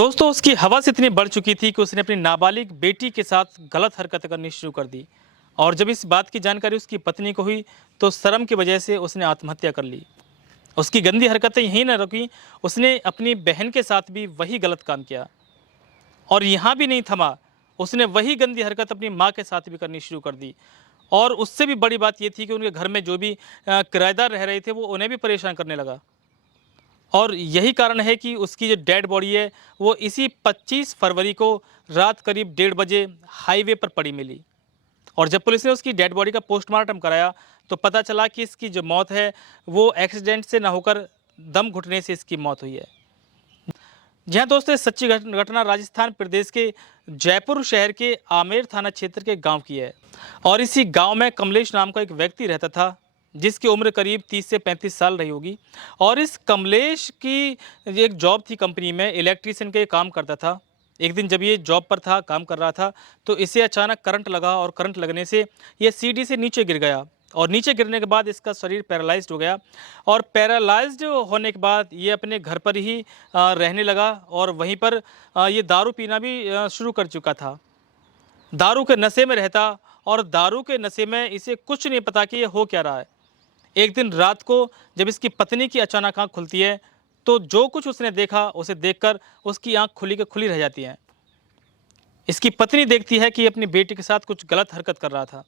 दोस्तों उसकी हवस इतनी बढ़ चुकी थी कि उसने अपनी नाबालिग बेटी के साथ गलत हरकतें करनी शुरू कर दी। और जब इस बात की जानकारी उसकी पत्नी को हुई तो शर्म की वजह से उसने आत्महत्या कर ली। उसकी गंदी हरकतें यहीं न रुकी, उसने अपनी बहन के साथ भी वही गलत काम किया और यहाँ भी नहीं थमा। उसने वही गंदी हरकत अपनी माँ के साथ भी करनी शुरू कर दी। और उससे भी बड़ी बात ये थी कि उनके घर में जो भी किराएदार रह रहे थे वो उन्हें भी परेशान करने लगा। और यही कारण है कि उसकी जो डेड बॉडी है वो इसी 25 फरवरी को रात करीब 1:30 बजे हाईवे पर पड़ी मिली। और जब पुलिस ने उसकी डेड बॉडी का पोस्टमार्टम कराया तो पता चला कि इसकी जो मौत है वो एक्सीडेंट से ना होकर दम घुटने से इसकी मौत हुई है। जी हाँ दोस्तों, इस सच्ची घटना राजस्थान प्रदेश के जयपुर शहर के आमेर थाना क्षेत्र के गांव की है। और इसी गांव में कमलेश नाम का एक व्यक्ति रहता था जिसकी उम्र करीब 30 से 35 साल रही होगी। और इस कमलेश की एक जॉब थी, कंपनी में इलेक्ट्रीशियन के काम करता था। एक दिन जब ये जॉब पर था, काम कर रहा था, तो इसे अचानक करंट लगा और करंट लगने से ये सीढ़ी से नीचे गिर गया। और नीचे गिरने के बाद इसका शरीर पैरालाइज्ड हो गया। और पैरालाइज्ड होने के बाद ये अपने घर पर ही रहने लगा और वहीं पर ये दारू पीना भी शुरू कर चुका था। दारू के नशे में रहता और दारू के नशे में इसे कुछ नहीं पता कि ये हो क्या रहा है। एक दिन रात को जब इसकी पत्नी की अचानक आंख खुलती है तो जो कुछ उसने देखा उसे देखकर उसकी आंख खुली के खुली रह जाती है। इसकी पत्नी देखती है कि ये अपनी बेटी के साथ कुछ गलत हरकत कर रहा था।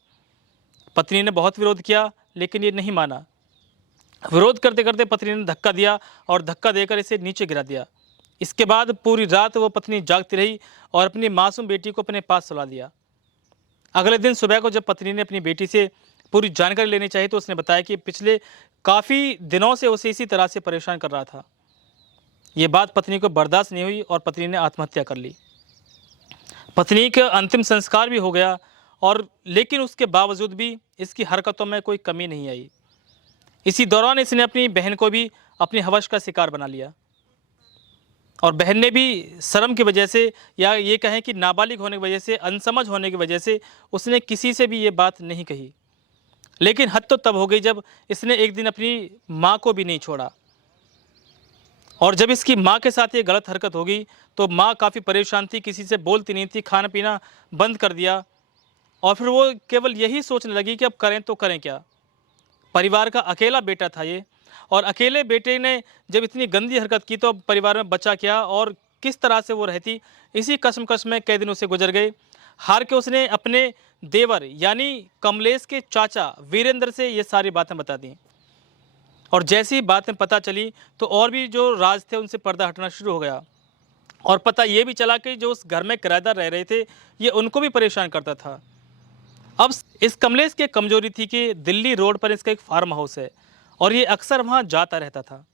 पत्नी ने बहुत विरोध किया लेकिन ये नहीं माना। विरोध करते करते पत्नी ने धक्का दिया और धक्का देकर इसे नीचे गिरा दिया। इसके बाद पूरी रात वो पत्नी जागती रही और अपनी मासूम बेटी को अपने पास सुला दिया। अगले दिन सुबह को जब पत्नी ने अपनी बेटी से पूरी जानकारी लेनी चाहिए तो उसने बताया कि पिछले काफ़ी दिनों से उसे इसी तरह से परेशान कर रहा था। ये बात पत्नी को बर्दाश्त नहीं हुई और पत्नी ने आत्महत्या कर ली। पत्नी का अंतिम संस्कार भी हो गया और लेकिन उसके बावजूद भी इसकी हरकतों में कोई कमी नहीं आई। इसी दौरान इसने अपनी बहन को भी अपनी हवस का शिकार बना लिया। और बहन ने भी शर्म की वजह से या ये कहें कि नाबालिग होने की वजह से, अनसमझ होने की वजह से उसने किसी से भी ये बात नहीं कही। लेकिन हद तो तब हो गई जब इसने एक दिन अपनी माँ को भी नहीं छोड़ा। और जब इसकी माँ के साथ ये गलत हरकत होगी तो माँ काफ़ी परेशान थी, किसी से बोलती नहीं थी, खाना पीना बंद कर दिया। और फिर वो केवल यही सोचने लगी कि अब करें तो करें क्या। परिवार का अकेला बेटा था ये और अकेले बेटे ने जब इतनी गंदी हरकत की तो अब परिवार में बचा क्या और किस तरह से वो रहती। इसी कश्मकश में कई दिन उसे गुजर गए। हार के उसने अपने देवर यानी कमलेश के चाचा वीरेंद्र से ये सारी बातें बता दी। और जैसी ही बातें पता चली तो और भी जो राज थे उनसे पर्दा हटना शुरू हो गया। और पता ये भी चला कि जो उस घर में किराएदार रह रहे थे ये उनको भी परेशान करता था। अब इस कमलेश की एक कमजोरी थी कि दिल्ली रोड पर इसका एक फार्म हाउस है और ये अक्सर वहाँ जाता रहता था।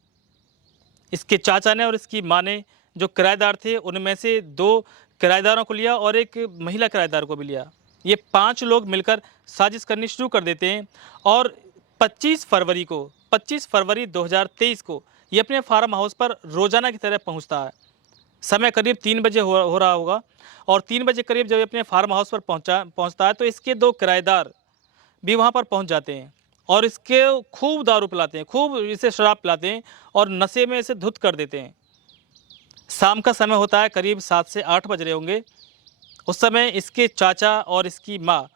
इसके चाचा ने और इसकी माँ ने जो किराएदार थे उनमें से 2 किराएदारों को लिया और एक महिला किराएदार को भी लिया। ये 5 लोग मिलकर साजिश करनी शुरू कर देते हैं और 25 फरवरी 2023 को ये अपने फार्म हाउस पर रोजाना की तरह पहुँचता है। समय करीब 3 बजे हो रहा होगा। और 3 बजे करीब जब ये अपने फार्म हाउस पर पहुंचता है तो इसके 2 किराएदार भी वहां पर पहुंच जाते हैं और इसके खूब दारू पिलाते हैं, खूब इसे शराब पिलाते हैं और नशे में इसे धुत कर देते हैं। शाम का समय होता है, करीब 7 से 8 बज रहे होंगे। उस समय इसके चाचा और इसकी माँ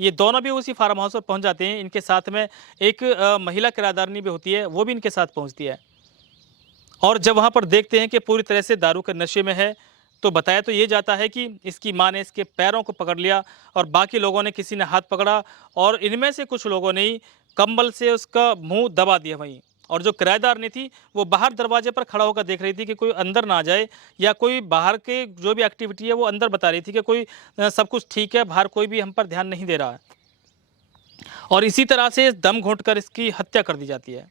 ये दोनों भी उसी फार्म हाउस पर पहुंच जाते हैं। इनके साथ में एक महिला किराएदारनी भी होती है, वो भी इनके साथ पहुँचती है। और जब वहाँ पर देखते हैं कि पूरी तरह से दारू के नशे में है तो बताया तो ये जाता है कि इसकी माँ ने इसके पैरों को पकड़ लिया और बाकी लोगों ने, किसी ने हाथ पकड़ा और इनमें से कुछ लोगों ने ही कंबल से उसका मुंह दबा दिया वहीं। और जो किराएदार ने थी वो बाहर दरवाजे पर खड़ा होकर देख रही थी कि कोई अंदर ना आ जाए या कोई बाहर के जो भी एक्टिविटी है वो अंदर बता रही थी कि कोई सब कुछ ठीक है, बाहर कोई भी हम पर ध्यान नहीं दे रहा है। और इसी तरह से दम घोंट कर इसकी हत्या कर दी जाती है।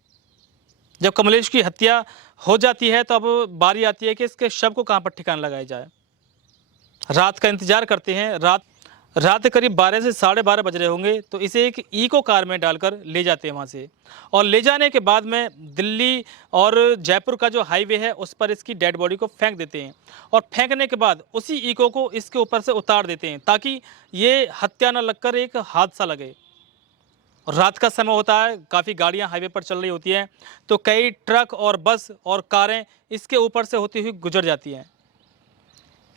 जब कमलेश की हत्या हो जाती है तो अब बारी आती है कि इसके शव को कहाँ पर ठिकाना लगाया जाए। रात का इंतजार करते हैं। रात करीब 12 से 12:30 बज रहे होंगे तो इसे एक इको कार में डालकर ले जाते हैं वहाँ से। और ले जाने के बाद में दिल्ली और जयपुर का जो हाईवे है उस पर इसकी डेड बॉडी को फेंक देते हैं। और फेंकने के बाद उसी इको को इसके ऊपर से उतार देते हैं ताकि ये हत्या न लगकर एक हादसा लगे। और रात का समय होता है, काफ़ी गाड़ियां हाईवे पर चल रही होती हैं तो कई ट्रक और बस और कारें इसके ऊपर से होती हुई गुजर जाती हैं।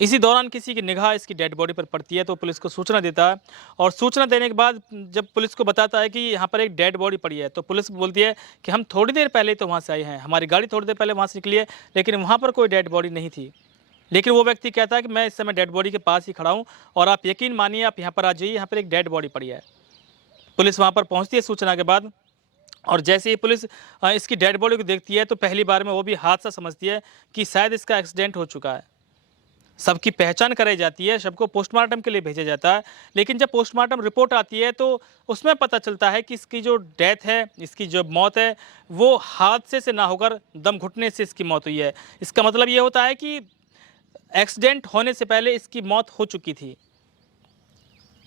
इसी दौरान किसी की निगाह इसकी डेड बॉडी पर पड़ती है तो पुलिस को सूचना देता है, और सूचना देने के बाद जब पुलिस को बताता है कि यहाँ पर एक डेड बॉडी पड़ी है, तो पुलिस बोलती है कि हम थोड़ी देर पहले तो वहाँ से आए हैं, हमारी गाड़ी थोड़ी देर पहले वहाँ से निकली है, लेकिन वहाँ पर कोई डेड बॉडी नहीं थी। लेकिन वो व्यक्ति कहता है कि मैं इस समय डेड बॉडी के पास ही खड़ा हूँ, और आप यकीन मानिए, आप यहाँ पर आ जाइए, यहाँ पर एक डेड बॉडी पड़ी है। पुलिस वहाँ पर पहुँचती है सूचना के बाद, और जैसे ही पुलिस इसकी डेड बॉडी को देखती है तो पहली बार में वो भी हादसा समझती है कि शायद इसका एक्सीडेंट हो चुका है। सबकी पहचान कराई जाती है, शव को पोस्टमार्टम के लिए भेजा जाता है, लेकिन जब पोस्टमार्टम रिपोर्ट आती है तो उसमें पता चलता है कि इसकी जो डेथ है, इसकी जो मौत है, वो हादसे से ना होकर दम घुटने से इसकी मौत हुई है। इसका मतलब ये होता है कि एक्सीडेंट होने से पहले इसकी मौत हो चुकी थी।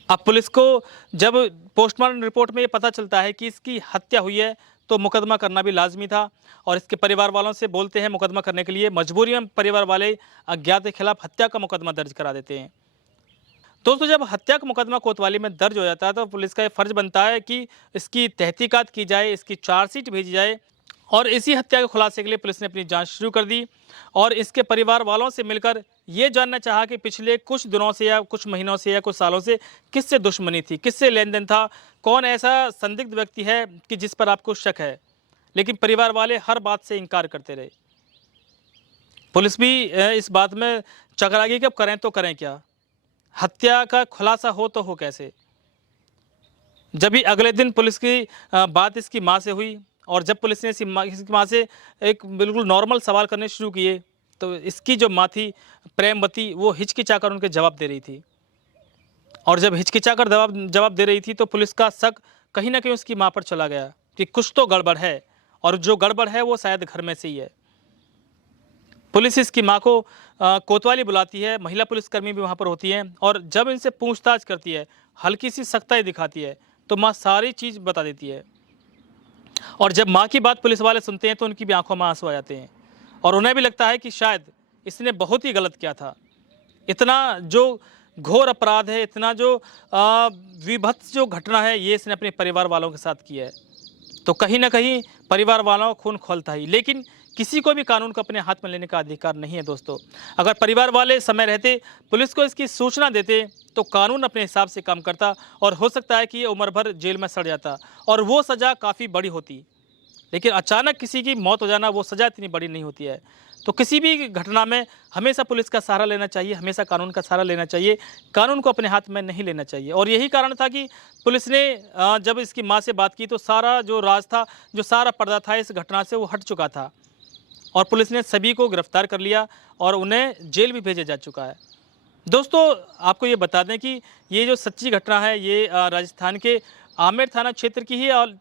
अब पुलिस को जब पोस्टमार्टम रिपोर्ट में ये पता चलता है कि इसकी हत्या हुई है, तो मुकदमा करना भी लाजमी था, और इसके परिवार वालों से बोलते हैं मुकदमा करने के लिए। मजबूरी में परिवार वाले अज्ञात के खिलाफ हत्या का मुकदमा दर्ज करा देते हैं। दोस्तों, जब हत्या का मुकदमा कोतवाली में दर्ज हो जाता है तो पुलिस का ये फर्ज बनता है कि इसकी तहकीकात की जाए, इसकी चार्जशीट भेजी जाए, और इसी हत्या के खुलासे के लिए पुलिस ने अपनी जांच शुरू कर दी, और इसके परिवार वालों से मिलकर ये जानना चाहा कि पिछले कुछ दिनों से या कुछ महीनों से या कुछ सालों से किससे दुश्मनी थी, किससे लेन देन था, कौन ऐसा संदिग्ध व्यक्ति है कि जिस पर आपको शक है। लेकिन परिवार वाले हर बात से इनकार करते रहे। पुलिस भी इस बात में चकरा गई कि अब करें तो करें क्या, हत्या का खुलासा हो तो हो कैसे। जब भी अगले दिन पुलिस की बात इसकी माँ से हुई, और जब पुलिस ने इसकी माँ से एक बिल्कुल नॉर्मल सवाल करने शुरू किए, तो इसकी जो माँ थी प्रेमवती, वो हिचकिचाकर उनके जवाब दे रही थी, और जब हिचकिचाकर जवाब दे रही थी तो पुलिस का शक कहीं ना कहीं उसकी माँ पर चला गया कि कुछ तो गड़बड़ है, और जो गड़बड़ है वो शायद घर में से ही है। पुलिस इसकी माँ को कोतवाली बुलाती है, महिला पुलिसकर्मी भी वहाँ पर होती हैं, और जब इनसे पूछताछ करती है, हल्की सी सख्ताई दिखाती है, तो माँ सारी चीज़ बता देती है। और जब माँ की बात पुलिस वाले सुनते हैं तो उनकी भी आंखों में आंसू आ जाते हैं, और उन्हें भी लगता है कि शायद इसने बहुत ही गलत किया था। इतना जो घोर अपराध है, इतना जो विभत्स जो घटना है, ये इसने अपने परिवार वालों के साथ किया है। तो कहीं ना कहीं परिवार वालों को खून खौलता ही, लेकिन किसी को भी कानून को अपने हाथ में लेने का अधिकार नहीं है। दोस्तों, अगर परिवार वाले समय रहते पुलिस को इसकी सूचना देते तो कानून अपने हिसाब से काम करता, और हो सकता है कि ये उम्र भर जेल में सड़ जाता, और वो सज़ा काफ़ी बड़ी होती। लेकिन अचानक किसी की मौत हो जाना, वो सज़ा इतनी बड़ी नहीं होती है। तो किसी भी घटना में हमेशा पुलिस का सहारा लेना चाहिए, हमेशा कानून का सहारा लेना चाहिए, कानून को अपने हाथ में नहीं लेना चाहिए। और यही कारण था कि पुलिस ने जब इसकी माँ से बात की तो सारा जो राज था, जो सारा पर्दा था इस घटना से, वो हट चुका था, और पुलिस ने सभी को गिरफ्तार कर लिया और उन्हें जेल भी भेजा जा चुका है। दोस्तों, आपको ये बता दें कि ये जो सच्ची घटना है, ये राजस्थान के आमेर थाना क्षेत्र की ही। और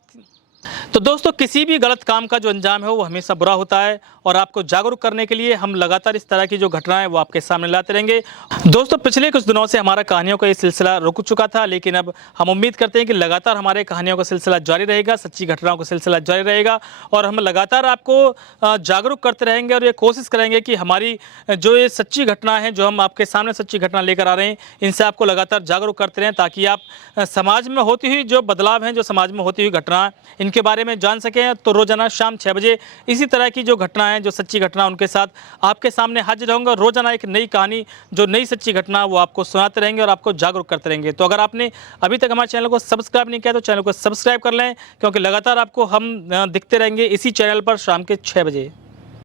तो दोस्तों, किसी भी गलत काम का जो अंजाम है वो हमेशा बुरा होता है, और आपको जागरूक करने के लिए हम लगातार इस तरह की जो घटनाएं वो आपके सामने लाते रहेंगे। दोस्तों, पिछले कुछ दिनों से हमारा कहानियों का ये सिलसिला रुक चुका था, लेकिन अब हम उम्मीद करते हैं कि लगातार हमारे कहानियों का सिलसिला जारी रहेगा, सच्ची घटनाओं का सिलसिला जारी रहेगा, और हम लगातार आपको जागरूक करते रहेंगे, और ये कोशिश करेंगे कि हमारी जो ये सच्ची घटना है, जो हम आपके सामने सच्ची घटना लेकर आ रहे हैं, इनसे आपको लगातार जागरूक करते रहें, ताकि आप समाज में होती हुई जो बदलाव हैं, जो समाज में होती हुई घटना, इनके बारे में जान सकें। तो रोजाना शाम 6 बजे इसी तरह की जो घटना है, जो सच्ची घटना, उनके साथ आपके सामने हाजिर रहूंगा। रोजाना एक नई कहानी, जो नई सच्ची घटना, वो आपको सुनाते रहेंगे और आपको जागरूक करते रहेंगे। तो अगर आपने अभी तक हमारे चैनल को सब्सक्राइब नहीं किया तो चैनल को सब्सक्राइब कर लें, क्योंकि लगातार आपको हम दिखते रहेंगे इसी चैनल पर शाम के 6 बजे।